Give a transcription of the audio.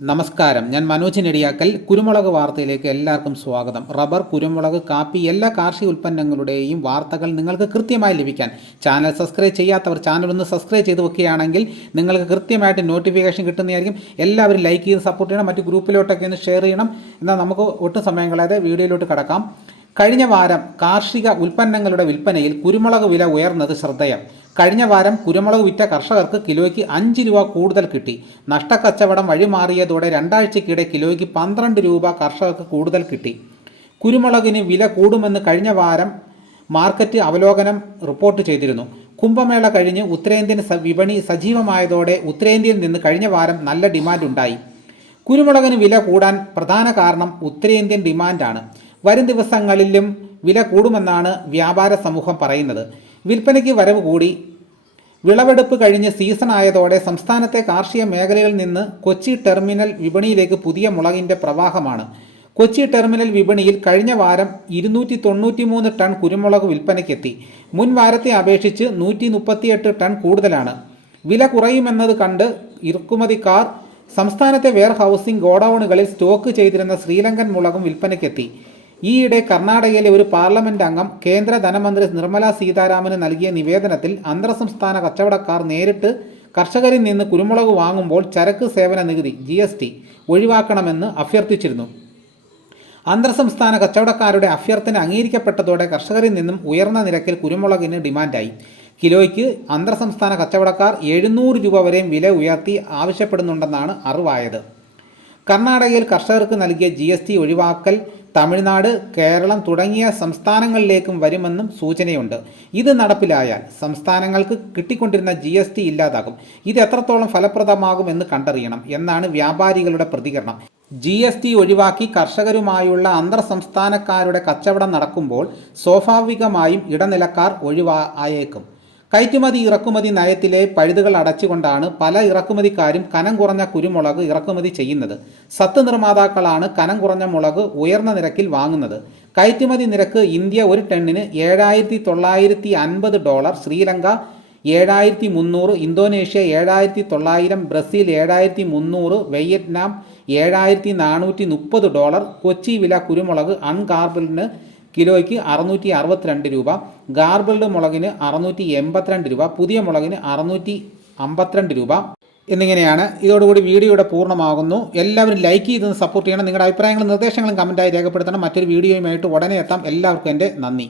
നമസ്കാരം, ഞാൻ മനോജ് നെടിയാക്കൽ. കുരുമുളക് വാർത്തയിലേക്ക് എല്ലാവർക്കും സ്വാഗതം. റബ്ബർ, കുരുമുളക്, കാപ്പി എല്ലാ കാർഷിക ഉൽപ്പന്നങ്ങളുടെയും വാർത്തകൾ നിങ്ങൾക്ക് കൃത്യമായി ലഭിക്കാൻ ചാനൽ സബ്സ്ക്രൈബ് ചെയ്യാത്തവർ ചാനൽ ഒന്ന് സബ്സ്ക്രൈബ് ചെയ്ത് വെക്കുകയാണെങ്കിൽ നിങ്ങൾക്ക് കൃത്യമായിട്ട് നോട്ടിഫിക്കേഷൻ കിട്ടുന്നതായിരിക്കും. എല്ലാവരും ലൈക്ക് ചെയ്ത് സപ്പോർട്ട് ചെയ്യണം, മറ്റ് ഗ്രൂപ്പിലോട്ടൊക്കെ ഒന്ന് ഷെയർ ചെയ്യണം. എന്നാൽ നമുക്ക് ഒട്ടും സമയം കളയാതെ വീഡിയോയിലോട്ട് കടക്കാം. കഴിഞ്ഞ വാരം കാർഷിക ഉൽപ്പന്നങ്ങളുടെ വിൽപ്പനയിൽ കുരുമുളക് വില ഉയർന്നത് ശ്രദ്ധേയം. കഴിഞ്ഞ വാരം കുരുമുളക് വിറ്റ കർഷകർക്ക് കിലോയ്ക്ക് 5 രൂപ കൂടുതൽ കിട്ടി. നഷ്ടക്കച്ചവടം വഴിമാറിയതോടെ രണ്ടാഴ്ചക്കിടെ കിലോയ്ക്ക് 12 രൂപ കർഷകർക്ക് കൂടുതൽ കിട്ടി. കുരുമുളകിന് വില കൂടുമെന്ന് കഴിഞ്ഞ വാരം മാർക്കറ്റ് അവലോകനം റിപ്പോർട്ട് ചെയ്തിരുന്നു. കുംഭമേള കഴിഞ്ഞ് ഉത്തരേന്ത്യൻ വിപണി സജീവമായതോടെ ഉത്തരേന്ത്യയിൽ നിന്ന് കഴിഞ്ഞ വാരം നല്ല ഡിമാൻഡ് ഉണ്ടായി. കുരുമുളകിന് വില കൂടാൻ പ്രധാന കാരണം ഉത്തരേന്ത്യൻ ഡിമാൻഡാണ്. വരും ദിവസങ്ങളിലും വില കൂടുമെന്നാണ് വ്യാപാര സമൂഹം പറയുന്നത്. വിൽപ്പനയ്ക്ക് വരവ് കൂടി. വിളവെടുപ്പ് കഴിഞ്ഞ് സീസൺ ആയതോടെ സംസ്ഥാനത്തെ കാർഷിക മേഖലകളിൽ നിന്ന് കൊച്ചി ടെർമിനൽ വിപണിയിലേക്ക് പുതിയ മുളകിൻ്റെ പ്രവാഹമാണ്. കൊച്ചി ടെർമിനൽ വിപണിയിൽ കഴിഞ്ഞ വാരം 293 ടൺ കുരുമുളക് വിൽപ്പനയ്ക്കെത്തി. മുൻ വാരത്തെ അപേക്ഷിച്ച് 138 ടൺ കൂടുതലാണ്. വില കുറയുമെന്നത് കണ്ട് ഇറക്കുമതിക്കാർ സംസ്ഥാനത്തെ വെയർഹൗസിംഗ് ഗോഡൌണുകളിൽ സ്റ്റോക്ക് ചെയ്തിരുന്ന ശ്രീലങ്കൻ മുളകും വിൽപ്പനയ്ക്കെത്തി. ഈയിടെ കർണാടകയിലെ ഒരു പാർലമെന്റ് അംഗം കേന്ദ്ര ധനമന്ത്രി നിർമ്മല സീതാരാമന് നൽകിയ നിവേദനത്തിൽ അന്തർസംസ്ഥാന കച്ചവടക്കാർ നേരിട്ട് കർഷകരിൽ നിന്ന് കുരുമുളക് വാങ്ങുമ്പോൾ ചരക്ക് സേവന നികുതി (GST) ഒഴിവാക്കണമെന്ന് അഭ്യർത്ഥിച്ചിരുന്നു. അന്തർസംസ്ഥാന കച്ചവടക്കാരുടെ അഭ്യർത്ഥന അംഗീകരിക്കപ്പെട്ടതോടെ കർഷകരിൽ നിന്നും ഉയർന്ന നിരക്കിൽ കുരുമുളകിന് ഡിമാൻഡായി. കിലോയ്ക്ക് അന്തർസംസ്ഥാന കച്ചവടക്കാർ 700 രൂപ വരെയും വില ഉയർത്തി ആവശ്യപ്പെടുന്നുണ്ടെന്നാണ് അറിവായത്. കർണാടകയിൽ കർഷകർക്ക് നൽകിയ GST ഒഴിവാക്കൽ തമിഴ്നാട്, കേരളം തുടങ്ങിയ സംസ്ഥാനങ്ങളിലേക്കും വരുമെന്നും സൂചനയുണ്ട്. ഇത് നടപ്പിലായാൽ സംസ്ഥാനങ്ങൾക്ക് കിട്ടിക്കൊണ്ടിരുന്ന GST ഇല്ലാതാകും. ഇത് എത്രത്തോളം ഫലപ്രദമാകുമെന്ന് കണ്ടറിയണം എന്നാണ് വ്യാപാരികളുടെ പ്രതികരണം. GST ഒഴിവാക്കി കർഷകരുമായുള്ള അന്തർ സംസ്ഥാനക്കാരുടെ കച്ചവടം നടക്കുമ്പോൾ സ്വാഭാവികമായും ഇടനിലക്കാർ ഒഴിവായേക്കും. കയറ്റുമതി ഇറക്കുമതി നയത്തിലെ പഴുതുകൾ അടച്ചുകൊണ്ടാണ് പല ഇറക്കുമതിക്കാരും കനം കുറഞ്ഞ കുരുമുളക് ഇറക്കുമതി ചെയ്യുന്നത്. സത്ത് നിർമ്മാതാക്കളാണ് കനം കുറഞ്ഞ മുളക് ഉയർന്ന നിരക്കിൽ വാങ്ങുന്നത്. കയറ്റുമതി നിരക്ക് ഇന്ത്യ ഒരു ടണ്ണിന് $7,950, Sri Lanka 7,300, Indonesia 7,900, Brazil 7,300, Vietnam 7,430. Kochi വില കുരുമുളക് അൺഗാർബിളിന് കിലോയ്ക്ക് 662 രൂപ, ഗാർബിൾഡ് മുളകിന് 682 രൂപ, പുതിയ മുളകിന് 652 രൂപ എന്നിങ്ങനെയാണ്. ഇതോടുകൂടി വീഡിയോയുടെ പൂർണ്ണമാകുന്നു. എല്ലാവരും ലൈക്ക് ചെയ്ത് സപ്പോർട്ട് ചെയ്യണം. നിങ്ങളുടെ അഭിപ്രായങ്ങളും നിർദ്ദേശങ്ങളും കമൻറ്റായി രേഖപ്പെടുത്തണം. മറ്റൊരു വീഡിയോയുമായിട്ട് ഉടനെ എത്താം. എല്ലാവർക്കും എൻ്റെ നന്ദി.